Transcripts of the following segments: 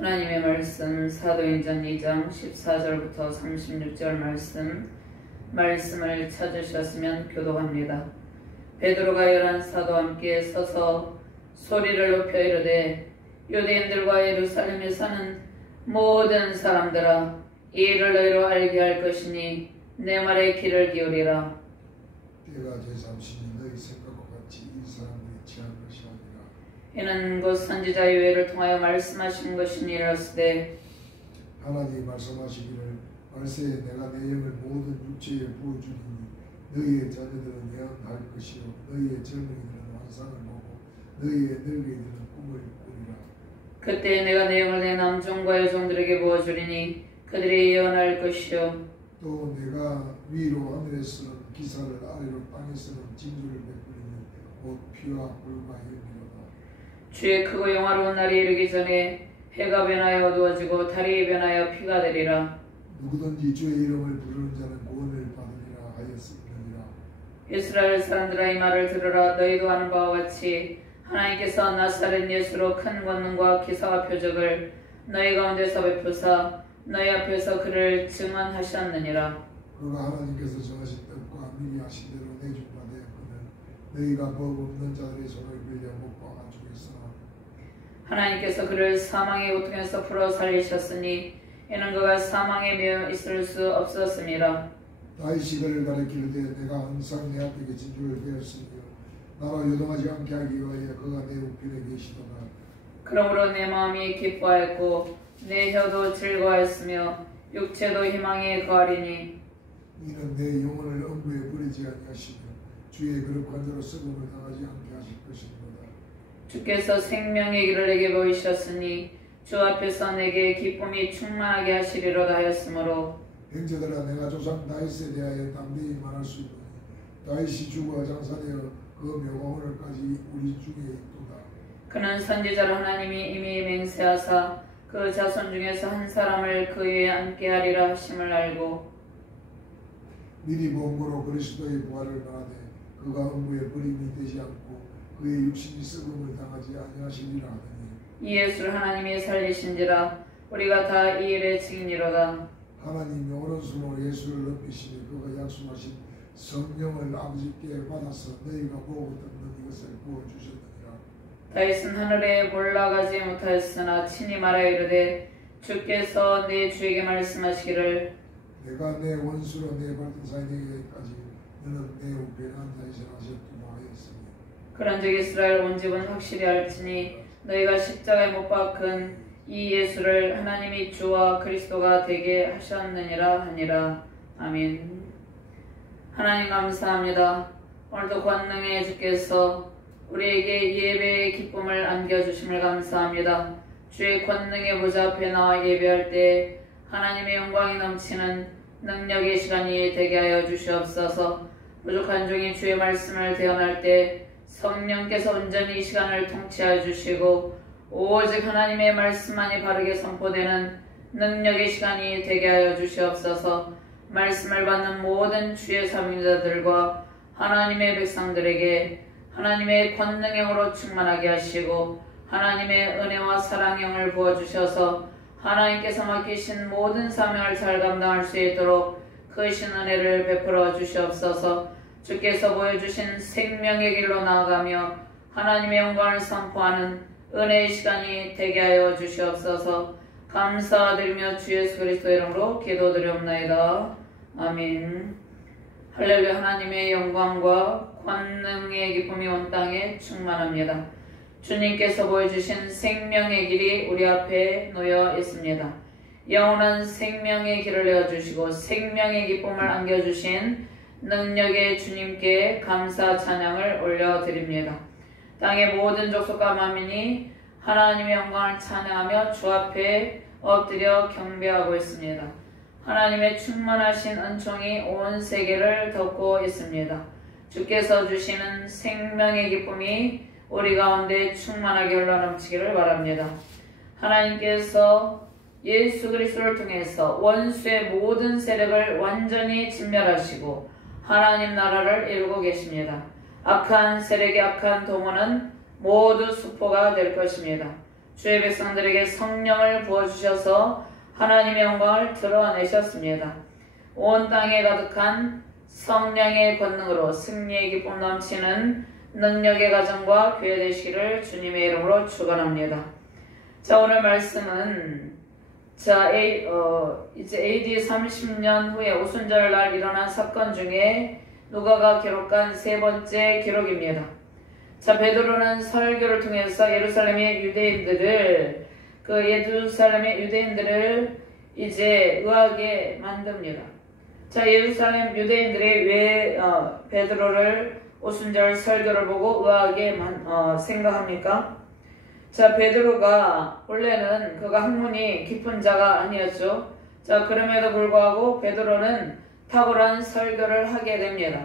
하나님의 말씀 사도행전 2장 14절부터 36절 말씀을 찾으셨으면 교독합니다. 베드로가 11 사도와 함께 서서 소리를 높여 이르되 유대인들과 예루살렘에 사는 모든 사람들아, 이 일을 너희로 알게 할 것이니 내 말에 귀를 기울이라. 때가 제30이 너희 생각과 같이 이 사람들이 취할 것이 아니라 이는 곧 선지자 요엘을 통하여 말씀하신 것이니라스되 하나님이 말씀하시기를 말세에 내가 내 영을 모든 육체에 부어주리니 너희의 자녀들은 예언할 것이요 너희의 젊은이들은 환상을 보고 너희의 늙은이들은 꿈을 꾸리라. 그때 내가 내 영을 내 남종과 여종들에게 부어주리니 그들이 예언할 것이요 또 내가 위로 하늘에서는 기사를 아래로 땅에서는 징조를 베푸리니 곧 피와 불과 힘이로다. 주의 크고 영화로운 날이 이르기 전에 해가 변하여 어두워지고 달이 변하여 피가 되리라. 누구든지 주의 이름을 부르는 자는 구원을 받으리라 하였으니라. 이스라엘 사람들아, 이 말을 들으라. 너희도 아는 바와 같이 하나님께서 나사렛 예수로 큰 권능과 기사와 표적을 너희 가운데서 베푸사 너희 앞에서 그를 증언하셨느니라. 그가 하나님께서 정하신 뜻과 미리 하신 대로 내준 바 되었거늘 너희가 법 없는 자들의 손을 빌려 못 박아 죽였으나 하나님께서 그를 사망의 고통에서 풀어 살리셨으니 이는 그가 사망에 매여 있을 수 없었음이라. 다윗이 그를 가리키되 내가 항상 내 앞에 계신 줄을 배웠으며 나로 요동하지 않게 하기 위하여 그가 내 우편에 계시도다. 그러므로 내 마음이 기뻐하였고 내 혀도 즐거워했으며 육체도 희망에 거하리니 이는 내 영혼을 엄부에 버리지 아니하시며 주의 거룩한 자로 썩음을 당하지 않게 하실 것입니다. 주께서 생명의 길을 내게 보이셨으니 주 앞에서 내게 기쁨이 충만하게 하시리로다 하였으므로 형제들아, 내가 조상 다윗에 대하여 담대히 말할 수 있노니 다윗이 죽어 장사되어 그 묘가 오늘까지 우리 중에 있도다. 그는 선지자로 하나님이 이미 맹세하사 그 자손 중에서 한 사람을 그 위에 앉게 하리라 하심을 알고 미리 본 거로 그리스도의 부활을 말하되 그가 음부에 버림이 되지 않고 그의 육신이 썩음을 당하지 아니하시리라 하더니 이 예수를 하나님이 살리신지라 우리가 다 이 일의 증인이로다. 하나님이 오른손으로 예수를 높이시니 그가 약속하신 성령을 아버지께 받아서 너희가 보고 듣는 이것을 부어주셨느니라. 다윗은 하늘에 올라가지 못하였으나 친히 말하여 이르되 주께서 내 주에게 말씀하시기를 내가 내 원수로 내 발등사에 내게까지 너는 내 우편에 앉아 있으라 하셨구나 하였으니 그런즉 이스라엘 온 집은 확실히 알지니 너희가 십자가에 못 박은 이 예수를 하나님이 주와 그리스도가 되게 하셨느니라 하니라. 아멘. 하나님 감사합니다. 오늘도 권능의 주께서 우리에게 예배의 기쁨을 안겨주심을 감사합니다. 주의 권능의 보좌 앞에 나와 예배할 때 하나님의 영광이 넘치는 능력의 시간이 되게 하여 주시옵소서. 부족한 종이 주의 말씀을 대언할 때 성령께서 온전히 이 시간을 통치하여 주시고 오직 하나님의 말씀만이 바르게 선포되는 능력의 시간이 되게 하여 주시옵소서. 말씀을 받는 모든 주의 사명자들과 하나님의 백성들에게 하나님의 권능의 영으로 충만하게 하시고 하나님의 은혜와 사랑의 영을 부어주셔서 하나님께서 맡기신 모든 사명을 잘 감당할 수 있도록 크신 은혜를 베풀어 주시옵소서. 주께서 보여주신 생명의 길로 나아가며 하나님의 영광을 선포하는 은혜의 시간이 되게 하여 주시옵소서. 감사드리며 주 예수 그리스도 이름으로 기도드리옵나이다. 아멘. 할렐루야. 하나님의 영광과 권능의 기쁨이 온 땅에 충만합니다. 주님께서 보여주신 생명의 길이 우리 앞에 놓여 있습니다. 영원한 생명의 길을 내어주시고 생명의 기쁨을 안겨주신 능력의 주님께 감사 찬양을 올려드립니다. 땅의 모든 족속과 만민이 하나님의 영광을 찬양하며 주 앞에 엎드려 경배하고 있습니다. 하나님의 충만하신 은총이 온 세계를 덮고 있습니다. 주께서 주시는 생명의 기쁨이 우리 가운데 충만하게 흘러넘치기를 바랍니다. 하나님께서 예수 그리스도를 통해서 원수의 모든 세력을 완전히 진멸하시고 하나님 나라를 이루고 계십니다. 악한 세력의 악한 동원은 모두 수포가 될 것입니다. 주의 백성들에게 성령을 부어주셔서 하나님의 영광을 드러내셨습니다. 온 땅에 가득한 성령의 권능으로 승리의 기쁨 넘치는 능력의 가정과 교회 되시기를 주님의 이름으로 축원합니다. 자, 오늘 말씀은 이제 AD 30년 후에 오순절날 일어난 사건 중에 누가가 기록한 세 번째 기록입니다. 자, 베드로는 설교를 통해서 예루살렘의 유대인들을 이제 의하게 만듭니다. 자, 예루살렘 유대인들이 왜 베드로를 오순절 설교를 보고 의하게 생각합니까? 자, 베드로가 원래는 그가 학문이 깊은 자가 아니었죠. 자, 그럼에도 불구하고 베드로는 탁월한 설교를 하게 됩니다.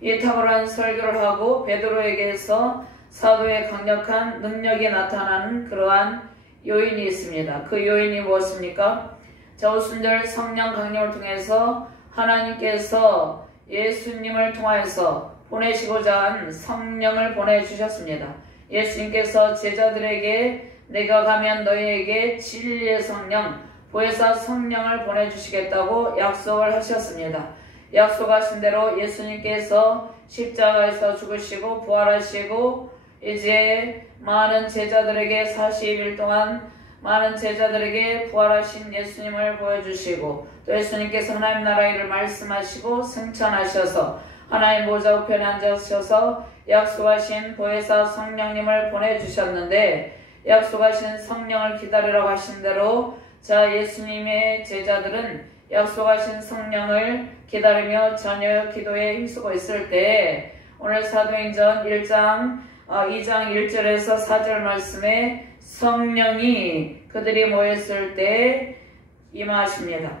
이 탁월한 설교를 하고 베드로에게서 사도의 강력한 능력이 나타나는 그러한 요인이 있습니다. 그 요인이 무엇입니까? 자, 오순절 성령 강림을 통해서 하나님께서 예수님을 통하여서 보내시고자 한 성령을 보내주셨습니다. 예수님께서 제자들에게 내가 가면 너희에게 진리의 성령, 보혜사 성령을 보내주시겠다고 약속을 하셨습니다. 약속하신 대로 예수님께서 십자가에서 죽으시고 부활하시고 이제 많은 제자들에게 40일 동안 많은 제자들에게 부활하신 예수님을 보여주시고 또 예수님께서 하나님 나라 일을 말씀하시고 승천하셔서 하나님 보좌 우편에 앉으셔서 약속하신 보혜사 성령님을 보내주셨는데 약속하신 성령을 기다리라고 하신 대로 자, 예수님의 제자들은 약속하신 성령을 기다리며 전혀 기도에 힘쓰고 있을 때 오늘 사도행전 2장 1절에서 4절 말씀에 성령이 그들이 모였을 때 임하십니다.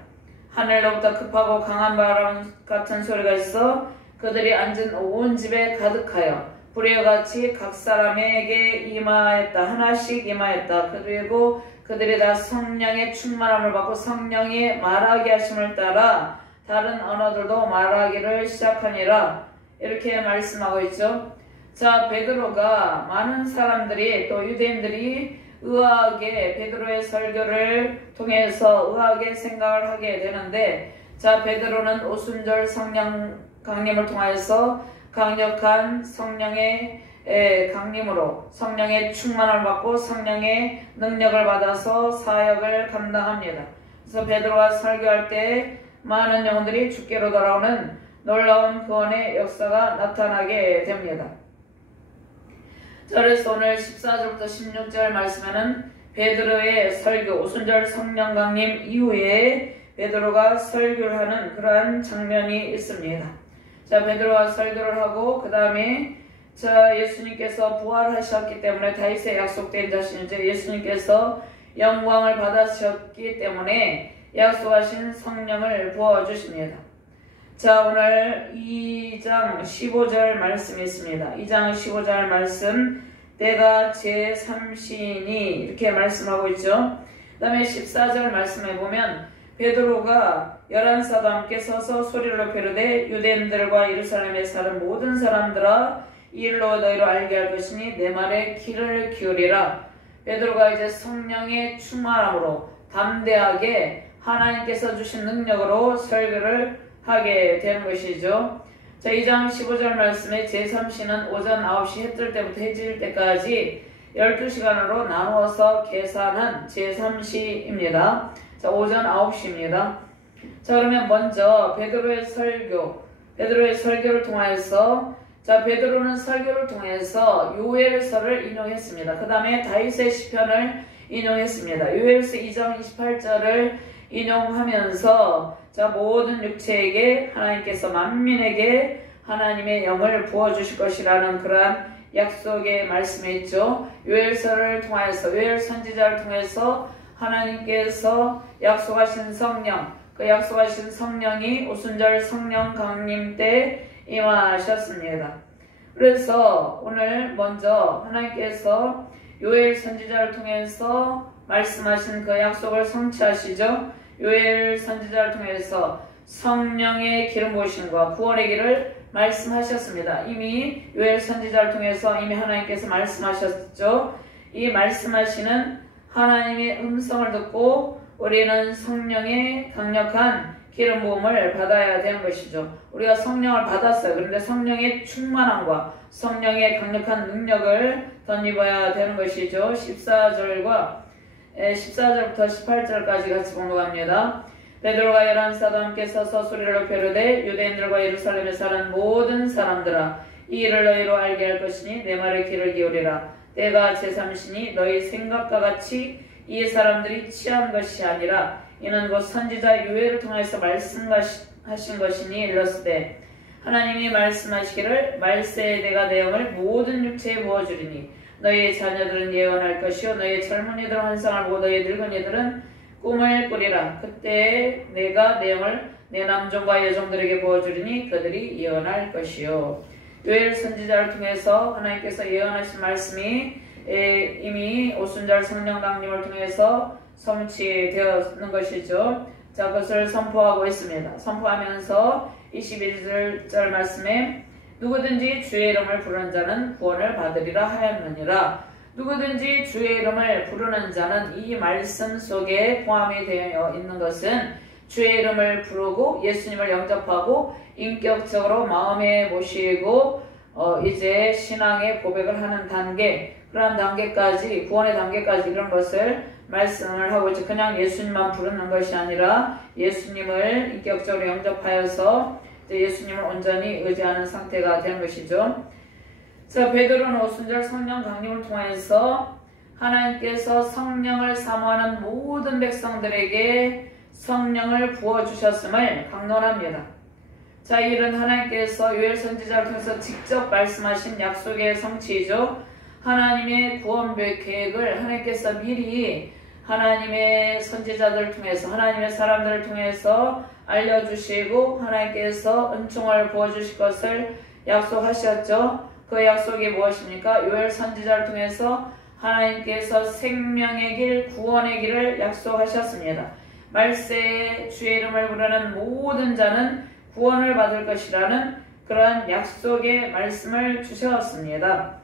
하늘로부터 급하고 강한 바람 같은 소리가 있어 그들이 앉은 온 집에 가득하여 불의 같이 각 사람에게 임하였다. 하나씩 임하였다. 그리고 그들이 다 성령의 충만함을 받고 성령이 말하게 하심을 따라 다른 언어들도 말하기를 시작하니라. 이렇게 말씀하고 있죠. 자, 베드로가 많은 사람들이 또 유대인들이 의아하게 베드로의 설교를 통해서 의아하게 생각을 하게 되는데 자, 베드로는 오순절 성령 강림을 통하여서 강력한 성령의 강림으로 성령의 충만을 받고 성령의 능력을 받아서 사역을 감당합니다. 그래서 베드로가 설교할 때 많은 영혼들이 주께로 돌아오는 놀라운 구원의 역사가 나타나게 됩니다. 그래서 오늘 14절부터 16절 말씀에는 베드로의 설교, 오순절 성령 강림 이후에 베드로가 설교를 하는 그러한 장면이 있습니다. 자, 베드로가 설교를 하고 그 다음에 자, 예수님께서 부활하셨기 때문에 다윗의 약속된 자신이죠. 예수님께서 영광을 받으셨기 때문에 약속하신 성령을 부어주십니다. 자, 오늘 2장 15절 말씀이 있습니다. 2장 15절 말씀 내가 제3시인이 이렇게 말씀하고 있죠. 그 다음에 14절 말씀에 보면 베드로가 11사도 함께 서서 소리를 높여 이르되 유대인들과 예루살렘에 사는 모든 사람들아 이 일로 너희로 알게 할 것이니 내 말에 귀를 기울이라. 베드로가 이제 성령의 충만함으로 담대하게 하나님께서 주신 능력으로 설교를 하게 되는 것이죠. 자, 2장 15절 말씀에 제3시는 오전 9시 해 뜰 때부터 해질 때까지 12시간으로 나누어서 계산한 제3시입니다. 자, 오전 9시입니다. 자, 그러면 먼저 베드로의 설교를 통하여서 자, 베드로는 설교를 통해서 요엘서를 인용했습니다. 그 다음에 다윗의 시편을 인용했습니다. 요엘서 2장 28절을 인용하면서 자, 모든 육체에게 하나님께서 만민에게 하나님의 영을 부어주실 것이라는 그러한 약속의 말씀이 있죠. 요엘서를 통해서 요엘 선지자를 통해서 하나님께서 약속하신 성령, 그 약속하신 성령이 오순절 성령 강림 때 임하셨습니다. 그래서 오늘 먼저 하나님께서 요엘 선지자를 통해서 말씀하신 그 약속을 성취하시죠. 요엘 선지자를 통해서 성령의 기름 부으심과 구원의 길을 말씀하셨습니다. 이미 요엘 선지자를 통해서 이미 하나님께서 말씀하셨죠. 이 말씀하시는 하나님의 음성을 듣고 우리는 성령의 강력한 기름 부음을 받아야 되는 것이죠. 우리가 성령을 받았어요. 그런데 성령의 충만함과 성령의 강력한 능력을 덧입어야 되는 것이죠. 14절부터 18절까지 같이 공독합니다. 베드로가 11사도 함께 서서 소리를 높여 이르되 유대인들과 예루살렘에 사는 모든 사람들아 이 일을 너희로 알게 할 것이니 내 말에 귀를 기울이라. 때가 제3시니 너희 생각과 같이 이 사람들이 취한 것이 아니라 이는 곧 선지자 요엘을 통해서 말씀하신 것이니 일렀으되 하나님이 말씀하시기를 말세에 내가 내 영을 모든 육체에 부어주리니 너희의 자녀들은 예언할 것이요 너희의 젊은이들은 환상을 보고 너희의 늙은이들은 꿈을 꾸리라. 그때 내가 내 영을 내 남종과 여종들에게 부어주리니 그들이 예언할 것이요. 요엘 선지자를 통해서 하나님께서 예언하신 말씀이 이미 오순절 성령 강림을 통해서 성취되었는 것이죠. 자, 그것을 선포하고 있습니다. 선포하면서 21절 말씀에 누구든지 주의 이름을 부르는 자는 구원을 받으리라 하였느니라. 누구든지 주의 이름을 부르는 자는 이 말씀 속에 포함이 되어 있는 것은 주의 이름을 부르고 예수님을 영접하고 인격적으로 마음에 모시고 이제 신앙의 고백을 하는 단계, 그러한 단계까지, 구원의 단계까지 이런 것을 말씀을 하고 있죠. 그냥 예수님만 부르는 것이 아니라 예수님을 인격적으로 영접하여서 예수님을 온전히 의지하는 상태가 되는 것이죠. 자, 베드로는 오순절 성령 강림을 통해서 하나님께서 성령을 사모하는 모든 백성들에게 성령을 부어주셨음을 강론합니다. 자, 이 일은 하나님께서 요엘 선지자를 통해서 직접 말씀하신 약속의 성취이죠. 하나님의 구원 계획을 하나님께서 미리 하나님의 선지자들을 통해서 하나님의 사람들을 통해서 알려주시고 하나님께서 은총을 부어주실 것을 약속하셨죠. 그 약속이 무엇입니까? 요엘 선지자를 통해서 하나님께서 생명의 길, 구원의 길을 약속하셨습니다. 말세에 주의 이름을 부르는 모든 자는 구원을 받을 것이라는 그러한 약속의 말씀을 주셨습니다.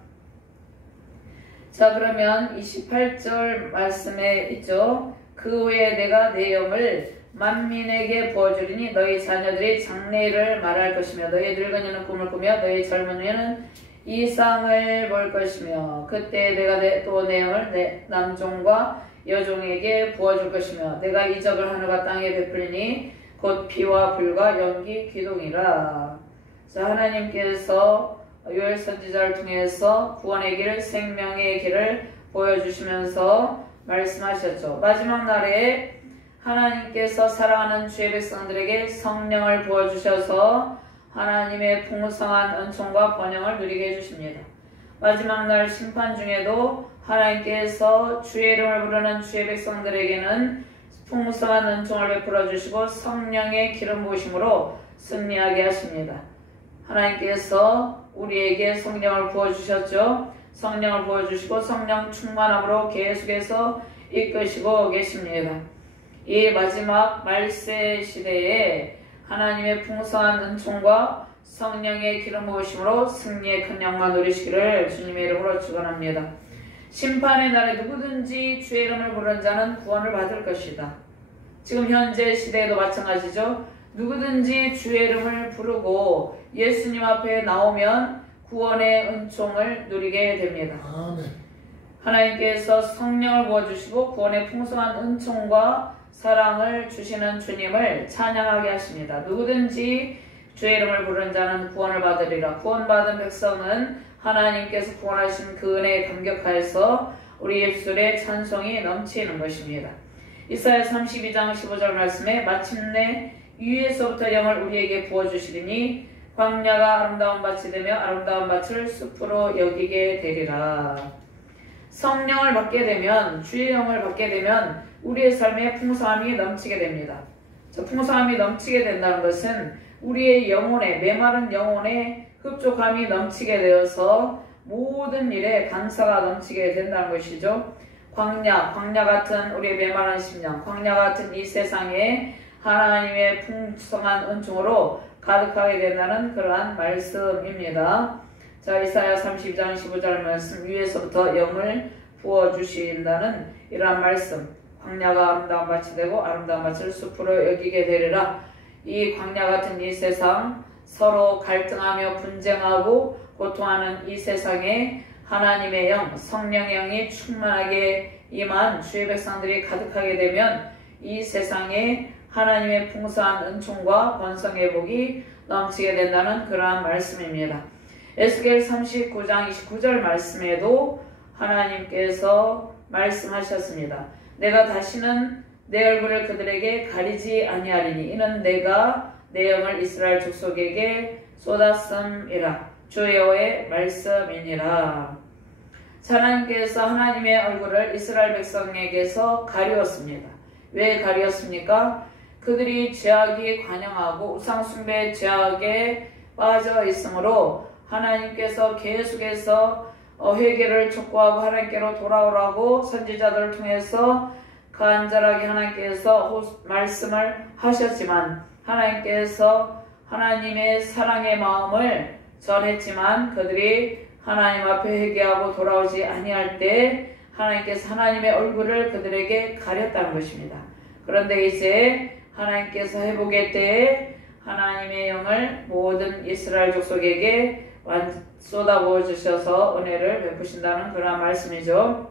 자, 그러면 28절 말씀에 있죠. 그 후에 내가 내 영을 만민에게 부어주리니 너희 자녀들이 장래일을 말할 것이며 너희 늙은이는 꿈을 꾸며 너희 젊은이는 이상을 볼 것이며 그때 내가 또 내 영을 내 남종과 여종에게 부어줄 것이며 내가 이적을 하늘과 땅에 베풀리니 곧 비와 불과 연기 기둥이라. 자, 하나님께서 요엘 선지자를 통해서 구원의 길, 생명의 길을 보여주시면서 말씀하셨죠. 마지막 날에 하나님께서 사랑하는 주의 백성들에게 성령을 부어주셔서 하나님의 풍성한 은총과 번영을 누리게 해주십니다. 마지막 날 심판 중에도 하나님께서 주의 이름을 부르는 주의 백성들에게는 풍성한 은총을 베풀어 주시고 성령의 기름 부으심으로 승리하게 하십니다. 하나님께서 우리에게 성령을 부어주셨죠. 성령을 부어주시고 성령 충만함으로 계속해서 이끄시고 계십니다. 이 마지막 말세 시대에 하나님의 풍성한 은총과 성령의 기름 부으심으로 승리의 큰 영광 누리시기를 주님의 이름으로 축원합니다. 심판의 날에 누구든지 주의 이름을 부르는 자는 구원을 받을 것이다. 지금 현재 시대에도 마찬가지죠. 누구든지 주의 이름을 부르고 예수님 앞에 나오면 구원의 은총을 누리게 됩니다. 아멘. 하나님께서 성령을 부어주시고 구원의 풍성한 은총과 사랑을 주시는 주님을 찬양하게 하십니다. 누구든지 주의 이름을 부르는 자는 구원을 받으리라. 구원받은 백성은 하나님께서 구원하신 그 은혜에 감격하여서 우리 입술에 찬송이 넘치는 것입니다. 이사야 32장 15절 말씀에 마침내 위에서부터 영을 우리에게 부어주시리니 광야가 아름다운 밭이 되며 아름다운 밭을 숲으로 여기게 되리라. 성령을 받게 되면, 주의 영을 받게 되면 우리의 삶에 풍성함이 넘치게 됩니다. 저 풍성함이 넘치게 된다는 것은 우리의 영혼에, 메마른 영혼에 흡족함이 넘치게 되어서 모든 일에 감사가 넘치게 된다는 것이죠. 광야 같은 우리의 메마른 심령, 광야 같은 이 세상에 하나님의 풍성한 은총으로 가득하게 된다는 그러한 말씀입니다. 자, 이사야 32장 15절 말씀, 위에서부터 영을 부어주신다는 이러한 말씀, 광야가 아름다운 밭이 되고 아름다운 밭을 숲으로 여기게 되리라. 이 광야 같은 이 세상, 서로 갈등하며 분쟁하고 고통하는 이 세상에 하나님의 영, 성령의 영이 충만하게 임한 주의 백성들이 가득하게 되면 이 세상에 하나님의 풍성한 은총과 번성의 복이 넘치게 된다는 그러한 말씀입니다. 에스겔 39장 29절 말씀에도 하나님께서 말씀하셨습니다. 내가 다시는 내 얼굴을 그들에게 가리지 아니하리니 이는 내가 내 영을 이스라엘 족속에게 쏟았음이라. 주 여호와의 말씀이니라. 하나님께서 하나님의 얼굴을 이스라엘 백성에게서 가리웠습니다. 왜 가리웠습니까? 그들이 죄악이 관영하고 우상숭배의 죄악에 빠져 있으므로 하나님께서 계속해서 회개를 촉구하고 하나님께로 돌아오라고 선지자들을 통해서 간절하게 하나님께서 말씀을 하셨지만 하나님께서 하나님의 사랑의 마음을 전했지만 그들이 하나님 앞에 회개하고 돌아오지 아니할 때 하나님께서 하나님의 얼굴을 그들에게 가렸다는 것입니다. 그런데 이제 하나님께서 회복의 때에 하나님의 영을 모든 이스라엘 족속에게 쏟아부어 주셔서 은혜를 베푸신다는 그런 말씀이죠.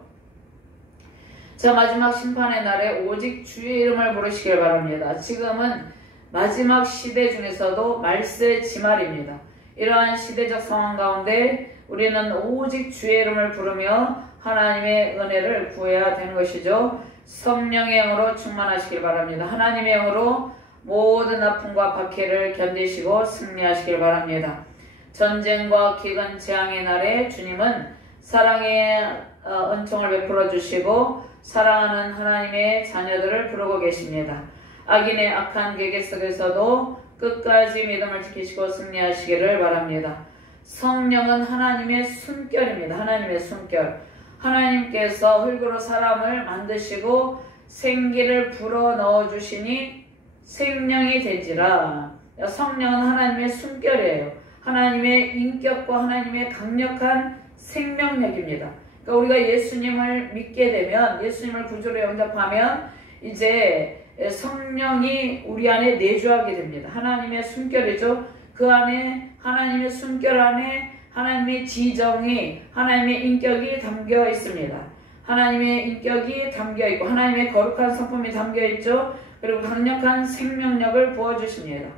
자, 마지막 심판의 날에 오직 주의 이름을 부르시길 바랍니다. 지금은 마지막 시대 중에서도 말세 지말입니다. 이러한 시대적 상황 가운데 우리는 오직 주의 이름을 부르며 하나님의 은혜를 구해야 되는 것이죠. 성령의 영으로 충만하시길 바랍니다. 하나님의 영으로 모든 아픔과 박해를 견디시고 승리하시길 바랍니다. 전쟁과 기근 재앙의 날에 주님은 사랑의 은총을 베풀어 주시고 사랑하는 하나님의 자녀들을 부르고 계십니다. 악인의 악한 계계 속에서도 끝까지 믿음을 지키시고 승리하시기를 바랍니다. 성령은 하나님의 숨결입니다. 하나님의 숨결. 하나님께서 흙으로 사람을 만드시고 생기를 불어 넣어 주시니 생명이 되지라. 성령은 하나님의 숨결이에요. 하나님의 인격과 하나님의 강력한 생명력입니다. 그러니까 우리가 예수님을 믿게 되면, 예수님을 구주로 영접하면 이제 성령이 우리 안에 내주하게 됩니다. 하나님의 숨결이죠. 그 안에, 하나님의 숨결 안에 하나님의 지정이, 하나님의 인격이 담겨 있습니다. 하나님의 인격이 담겨 있고 하나님의 거룩한 성품이 담겨 있죠. 그리고 강력한 생명력을 부어주십니다.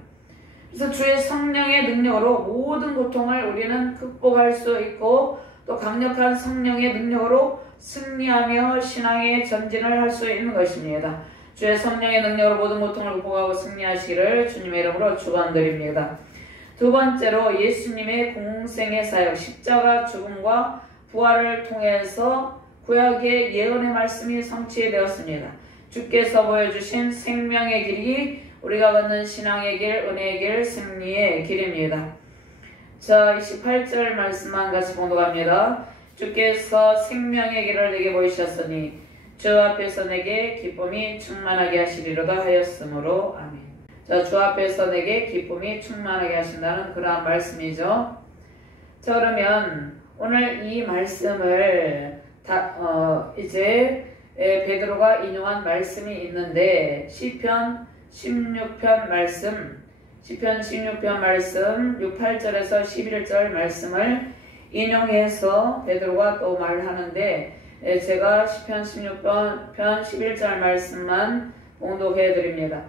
그래서 주의 성령의 능력으로 모든 고통을 우리는 극복할 수 있고 또 강력한 성령의 능력으로 승리하며 신앙의 전진을 할 수 있는 것입니다. 주의 성령의 능력으로 모든 고통을 극복하고 승리하시기를 주님의 이름으로 축원드립니다. 두 번째로 예수님의 공생의 사역, 십자가 죽음과 부활을 통해서 구약의 예언의 말씀이 성취되었습니다. 주께서 보여주신 생명의 길이 우리가 걷는 신앙의 길, 은혜의 길, 승리의 길입니다. 자, 28절 말씀만 같이 봉독합니다. 주께서 생명의 길을 내게 보이셨으니 주 앞에서 내게 기쁨이 충만하게 하시리로다 하였으므로 아멘. 자, 주 앞에서 내게 기쁨이 충만하게 하신다는 그러한 말씀이죠. 자, 그러면 오늘 이 말씀을 이제 베드로가 인용한 말씀이 있는데 시편 16편 말씀 8절에서 11절 말씀을 인용해서 베드로가 또 말하는데 제가 시편 16편 11절 말씀만 봉독해 드립니다.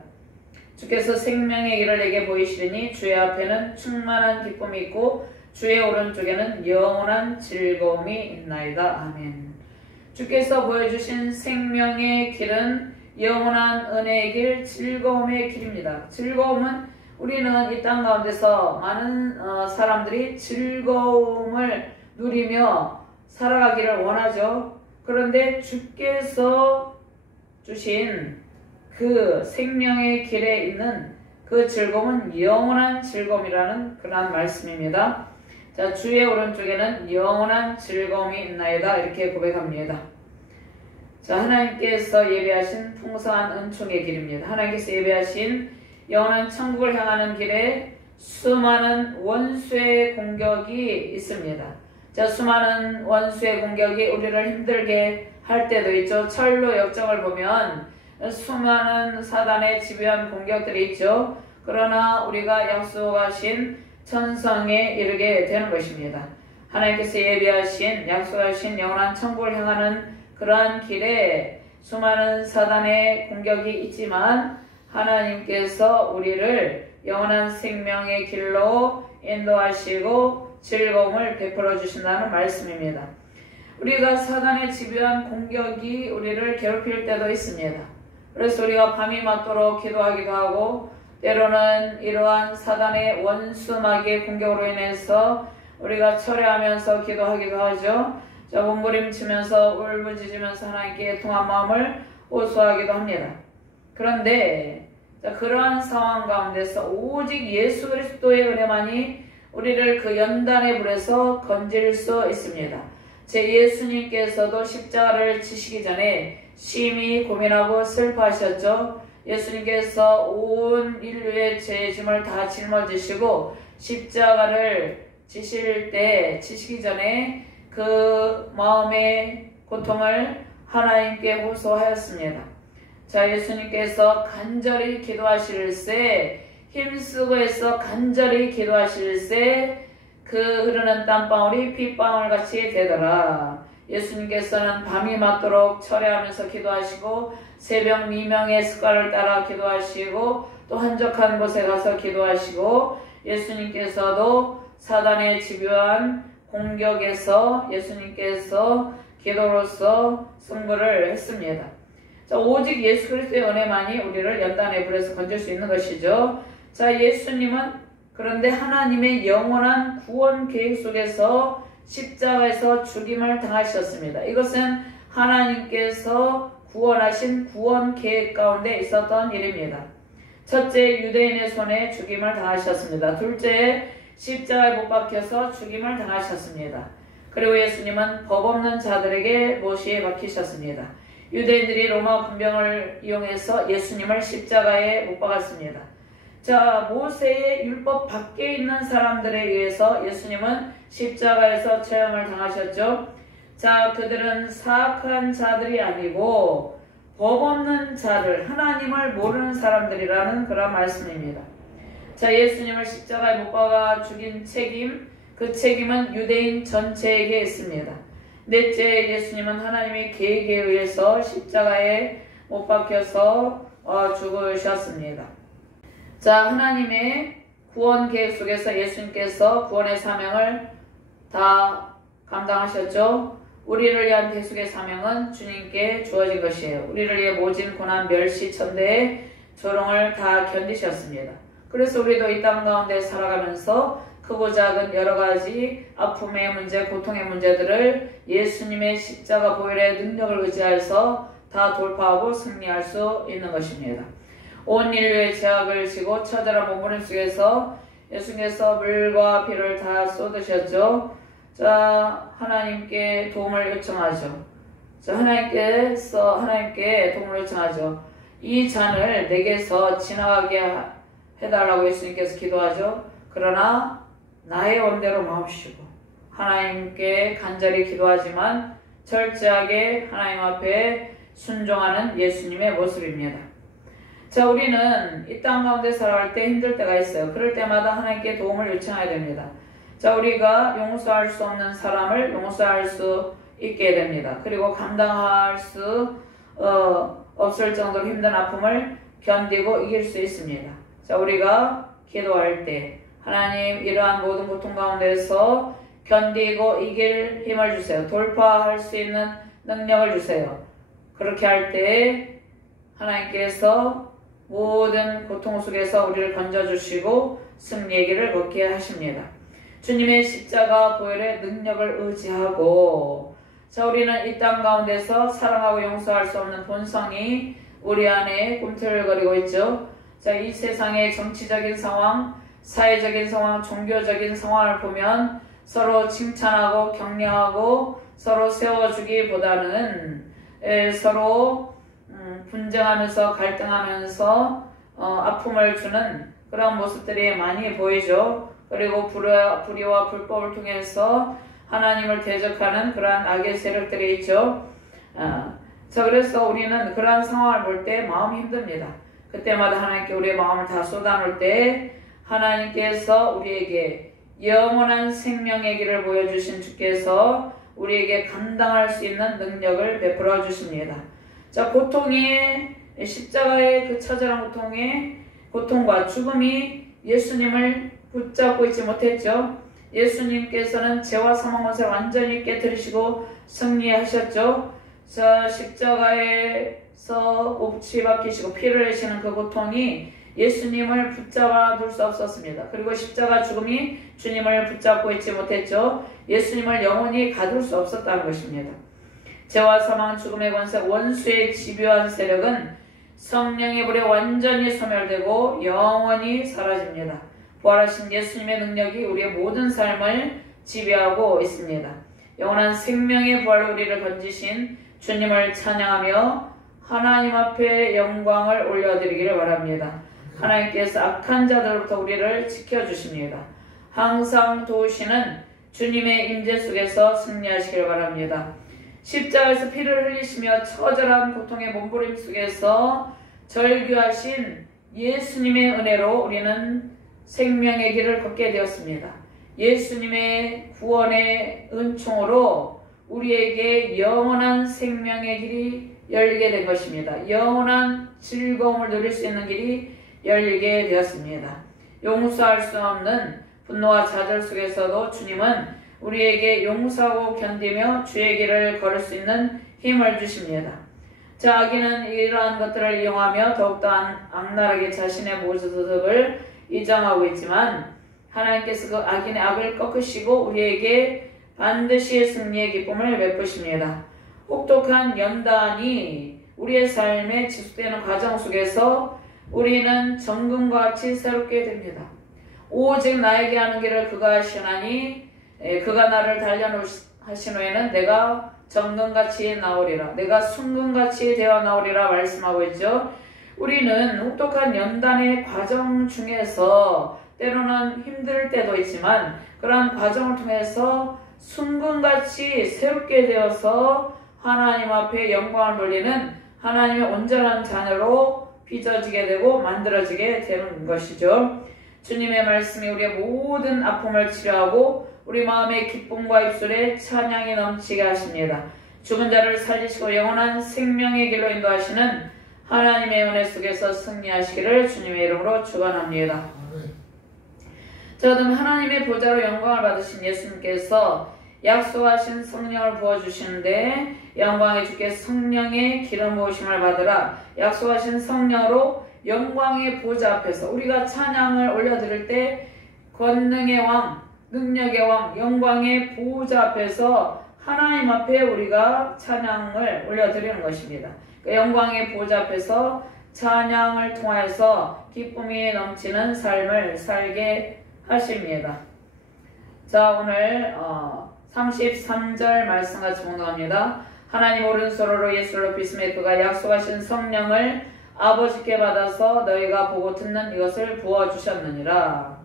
주께서 생명의 길을 내게 보이시리니 주의 앞에는 충만한 기쁨이 있고 주의 오른쪽에는 영원한 즐거움이 있나이다. 아멘. 주께서 보여주신 생명의 길은 영원한 은혜의 길, 즐거움의 길입니다. 즐거움은 우리는 이 땅 가운데서 많은 사람들이 즐거움을 누리며 살아가기를 원하죠. 그런데 주께서 주신 그 생명의 길에 있는 그 즐거움은 영원한 즐거움이라는 그런 말씀입니다. 자, 주의 오른쪽에는 영원한 즐거움이 있나이다 이렇게 고백합니다. 자, 하나님께서 예배하신 풍성한 은총의 길입니다. 하나님께서 예배하신 영원한 천국을 향하는 길에 수많은 원수의 공격이 있습니다. 자, 수많은 원수의 공격이 우리를 힘들게 할 때도 있죠. 철로 역정을 보면 수많은 사단의 집요한 공격들이 있죠. 그러나 우리가 약속하신 천성에 이르게 되는 것입니다. 하나님께서 예비하신 약속하신 영원한 천국을 향하는 그러한 길에 수많은 사단의 공격이 있지만 하나님께서 우리를 영원한 생명의 길로 인도하시고 즐거움을 베풀어 주신다는 말씀입니다. 우리가 사단의 집요한 공격이 우리를 괴롭힐 때도 있습니다. 그래서 우리가 밤이 맞도록 기도하기도 하고 때로는 이러한 사단의 원수마귀의 공격으로 인해서 우리가 철회하면서 기도하기도 하죠. 몸부림치면서 울부짖으면서 하나님께 통한 마음을 호소하기도 합니다. 그런데 그러한 상황 가운데서 오직 예수 그리스도의 은혜만이 우리를 그 연단의 불에서 건질 수 있습니다. 제 예수님께서도 십자가를 지시기 전에 심히 고민하고 슬퍼하셨죠. 예수님께서 온 인류의 죄의 짐을 다 짊어지시고 십자가를 지시기 전에 그 마음의 고통을 하나님께 호소하였습니다. 자, 예수님께서 간절히 기도하실세, 힘쓰고 해서 간절히 기도하실세 그 흐르는 땀방울이 핏방울 같이 되더라. 예수님께서는 밤이 맞도록 철회하면서 기도하시고 새벽 미명의 습관을 따라 기도하시고 또 한적한 곳에 가서 기도하시고 예수님께서도 사단의 집요한 공격에서 예수님께서 기도로서 승부를 했습니다. 자, 오직 예수 그리스도의 은혜만이 우리를 연단의 불에서 건질 수 있는 것이죠. 자, 예수님은 그런데 하나님의 영원한 구원 계획 속에서 십자가에서 죽임을 당하셨습니다. 이것은 하나님께서 구원하신 구원 계획 가운데 있었던 일입니다. 첫째, 유대인의 손에 죽임을 당하셨습니다. 둘째, 십자가에 못 박혀서 죽임을 당하셨습니다. 그리고 예수님은 법 없는 자들에게 못이 박히셨습니다. 유대인들이 로마 군병을 이용해서 예수님을 십자가에 못 박았습니다. 자, 모세의 율법 밖에 있는 사람들에 의해서 예수님은 십자가에서 처형을 당하셨죠. 자, 그들은 사악한 자들이 아니고 법 없는 자들, 하나님을 모르는 사람들이라는 그런 말씀입니다. 자, 예수님을 십자가에 못 박아 죽인 책임, 그 책임은 유대인 전체에게 있습니다. 넷째, 예수님은 하나님의 계획에 의해서 십자가에 못 박혀서 죽으셨습니다. 자, 하나님의 구원 계획 속에서 예수님께서 구원의 사명을 다 감당하셨죠. 우리를 위한 대속의 사명은 주님께 주어진 것이에요. 우리를 위해 모진 고난 멸시 천대의 조롱을 다 견디셨습니다. 그래서 우리도 이 땅 가운데 살아가면서 크고 작은 여러 가지 아픔의 문제, 고통의 문제들을 예수님의 십자가 보혈의 능력을 의지해서 다 돌파하고 승리할 수 있는 것입니다. 온 인류의 죄악을 지고 처절한 몸부림 속에서 예수님께서 물과 피를 다 쏟으셨죠. 자, 하나님께 도움을 요청하죠. 자, 하나님께 도움을 요청하죠. 이 잔을 내게서 지나가게 해달라고 예수님께서 기도하죠. 그러나 나의 원대로 마옵시고 하나님께 간절히 기도하지만 철저하게 하나님 앞에 순종하는 예수님의 모습입니다. 자, 우리는 이 땅 가운데 살아갈 때 힘들 때가 있어요. 그럴 때마다 하나님께 도움을 요청해야 됩니다. 자, 우리가 용서할 수 없는 사람을 용서할 수 있게 됩니다. 그리고 감당할 수 없을 정도로 힘든 아픔을 견디고 이길 수 있습니다. 자, 우리가 기도할 때 하나님 이러한 모든 고통 가운데서 견디고 이길 힘을 주세요. 돌파할 수 있는 능력을 주세요. 그렇게 할 때 하나님께서 모든 고통 속에서 우리를 건져주시고 승리의 길을 걷게 하십니다. 주님의 십자가 보혈의 능력을 의지하고 자, 우리는 이 땅 가운데서 사랑하고 용서할 수 없는 본성이 우리 안에 꿈틀거리고 있죠. 자, 이 세상의 정치적인 상황, 사회적인 상황, 종교적인 상황을 보면 서로 칭찬하고 격려하고 서로 세워주기보다는 서로 분쟁하면서 갈등하면서 아픔을 주는 그런 모습들이 많이 보이죠. 그리고 불의와 불법을 통해서 하나님을 대적하는 그러한 악의 세력들이 있죠. 자, 그래서 우리는 그러한 상황을 볼 때 마음이 힘듭니다. 그때마다 하나님께 우리의 마음을 다 쏟아놓을 때 하나님께서 우리에게 영원한 생명의 길을 보여주신 주께서 우리에게 감당할 수 있는 능력을 베풀어 주십니다. 자, 십자가의 그 처절한 고통과 죽음이 예수님을 붙잡고 있지 못했죠. 예수님께서는 죄와 사망 권세를 완전히 깨뜨리시고 승리하셨죠. 자, 십자가에서 옥치 박히시고 피를 흘리시는 그 고통이 예수님을 붙잡아 둘 수 없었습니다. 그리고 십자가 죽음이 주님을 붙잡고 있지 못했죠. 예수님을 영원히 가둘 수 없었다는 것입니다. 죄와 사망, 죽음의 권세, 원수의 집요한 세력은 성령의 불에 완전히 소멸되고 영원히 사라집니다. 부활하신 예수님의 능력이 우리의 모든 삶을 지배하고 있습니다. 영원한 생명의 부활로 우리를 건지신 주님을 찬양하며 하나님 앞에 영광을 올려드리기를 바랍니다. 하나님께서 악한 자들로부터 우리를 지켜주십니다. 항상 도우시는 주님의 임재 속에서 승리하시길 바랍니다. 십자가에서 피를 흘리시며 처절한 고통의 몸부림 속에서 절규하신 예수님의 은혜로 우리는 생명의 길을 걷게 되었습니다. 예수님의 구원의 은총으로 우리에게 영원한 생명의 길이 열리게 된 것입니다. 영원한 즐거움을 누릴 수 있는 길이 열리게 되었습니다. 용서할 수 없는 분노와 좌절 속에서도 주님은 우리에게 용서하고 견디며 주의 길을 걸을 수 있는 힘을 주십니다. 자, 악인은 이러한 것들을 이용하며 더욱더 악랄하게 자신의 모습을 이정하고 있지만 하나님께서 그 악인의 악을 꺾으시고 우리에게 반드시 승리의 기쁨을 베푸십니다. 혹독한 연단이 우리의 삶에 지속되는 과정 속에서 우리는 정금과 같이 새롭게 됩니다. 오직 나에게 하는 길을 그가 하시나니 그가 나를 단련하신 후에는 내가 정금같이 나오리라, 내가 순금같이 되어 나오리라 말씀하고 있죠. 우리는 혹독한 연단의 과정 중에서 때로는 힘들 때도 있지만 그러한 과정을 통해서 순금같이 새롭게 되어서 하나님 앞에 영광을 돌리는 하나님의 온전한 자녀로 빚어지게 되고 만들어지게 되는 것이죠. 주님의 말씀이 우리의 모든 아픔을 치료하고 우리 마음의 기쁨과 입술에 찬양이 넘치게 하십니다. 죽은 자를 살리시고 영원한 생명의 길로 인도하시는 하나님의 은혜 속에서 승리하시기를 주님의 이름으로 축원합니다. 자, 그럼 하나님의 보좌로 영광을 받으신 예수님께서 약속하신 성령을 부어주시는데 영광의 주께 성령의 기름 부으심을 받으라. 약속하신 성령으로 영광의 보좌 앞에서 우리가 찬양을 올려드릴 때 권능의 왕, 능력의 왕, 영광의 보좌 앞에서 하나님 앞에 우리가 찬양을 올려드리는 것입니다. 그 영광의 보좌 앞에서 찬양을 통하여서 기쁨이 넘치는 삶을 살게 하십니다. 자, 오늘 33절 말씀 같이 묵상합니다. 하나님 오른손으로 예수를 높이시며 그가 약속하신 성령을 아버지께 받아서 너희가 보고 듣는 이것을 부어주셨느니라.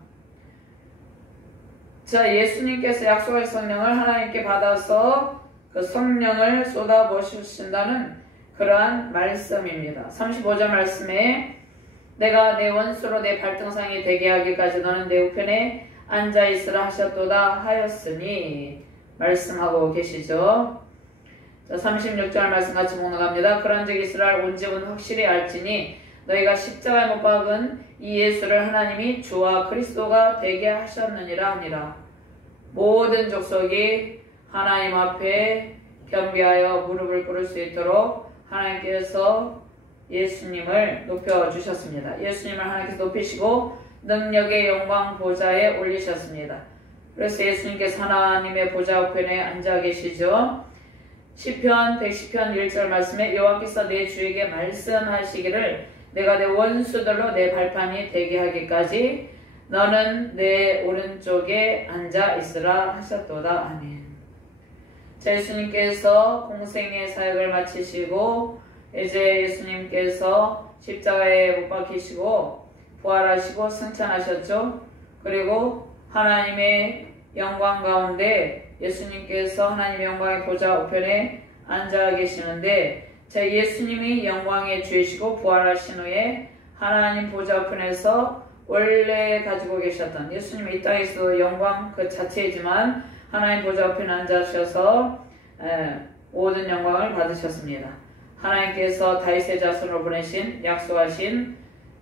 자, 예수님께서 약속하신 성령을 하나님께 받아서 그 성령을 쏟아부으신다는 그러한 말씀입니다. 35절 말씀에 내가 내 원수로 내 발등상이 되게 하기까지 너는 내 우편에 앉아있으라 하셨도다 하였으니 말씀하고 계시죠. 자, 36절 말씀 같이 묵상합니다. 그런즉 이스라엘 온 집은 확실히 알지니 너희가 십자가에 못 박은 이 예수를 하나님이 주와 그리스도가 되게 하셨느니라 하니라. 모든 족속이 하나님 앞에 겸비하여 무릎을 꿇을 수 있도록 하나님께서 예수님을 높여주셨습니다. 예수님을 하나님께서 높이시고 능력의 영광 보좌에 올리셨습니다. 그래서 예수님께서 하나님의 보좌 우편에 앉아 계시죠. 시편 110편 1절 말씀에 여호와께서 내 주에게 말씀하시기를 내가 내 원수들로 내 발판이 되게 하기까지 너는 내 오른쪽에 앉아 있으라 하셨도다. 아멘. 자, 예수님께서 공생의 사역을 마치시고 이제 예수님께서 십자가에 못 박히시고 부활하시고 승천하셨죠. 그리고 하나님의 영광 가운데 예수님께서 하나님의 영광의 보좌 우편에 앉아 계시는데 자 예수님이 영광의 주이시고 부활하신 후에 하나님 보좌 앞에서 원래 가지고 계셨던 예수님이 이 땅에서 영광 그 자체이지만 하나님 보좌 앞에 앉으셔서 모든 영광을 받으셨습니다. 하나님께서 다윗의 자손으로 보내신 약속하신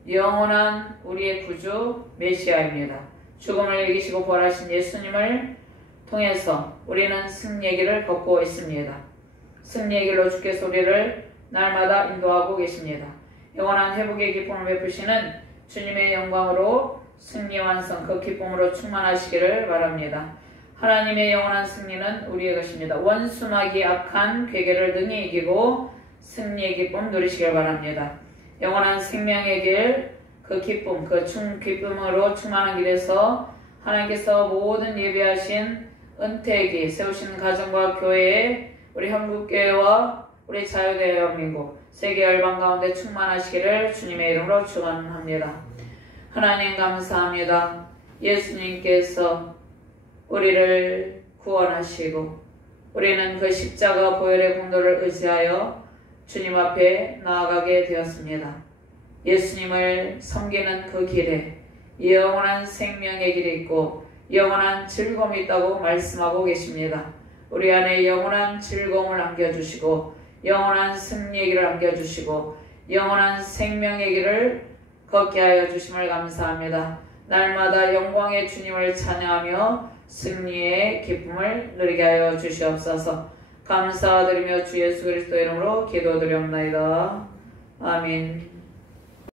영원한 우리의 구주 메시아입니다. 죽음을 이기시고 부활하신 예수님을 통해서 우리는 승리의 길을 걷고 있습니다. 승리의 길로 주께서 우리를 날마다 인도하고 계십니다. 영원한 회복의 기쁨을 베푸시는 주님의 영광으로 승리 완성 그 기쁨으로 충만하시기를 바랍니다. 하나님의 영원한 승리는 우리의 것입니다. 원수마귀 악한 괴계를 능히 이기고 승리의 기쁨 누리시길 바랍니다. 영원한 생명의 길 그 기쁨 그 기쁨으로 충만한 길에서 하나님께서 모든 예배하신 은퇴기 세우신 가정과 교회에 우리 한국교회와 우리 자유대한민국 세계 열방 가운데 충만하시기를 주님의 이름으로 축원합니다. 하나님 감사합니다. 예수님께서 우리를 구원하시고 우리는 그 십자가 보혈의 공로를 의지하여 주님 앞에 나아가게 되었습니다. 예수님을 섬기는 그 길에 영원한 생명의 길이 있고 영원한 즐거움이 있다고 말씀하고 계십니다. 우리 안에 영원한 즐거움을 안겨주시고 영원한 승리의 길을 안겨주시고 영원한 생명의 길을 걷게 하여 주심을 감사합니다. 날마다 영광의 주님을 찬양하며 승리의 기쁨을 누리게 하여 주시옵소서. 감사드리며 주 예수 그리스도 이름으로 기도드리옵나이다. 아멘.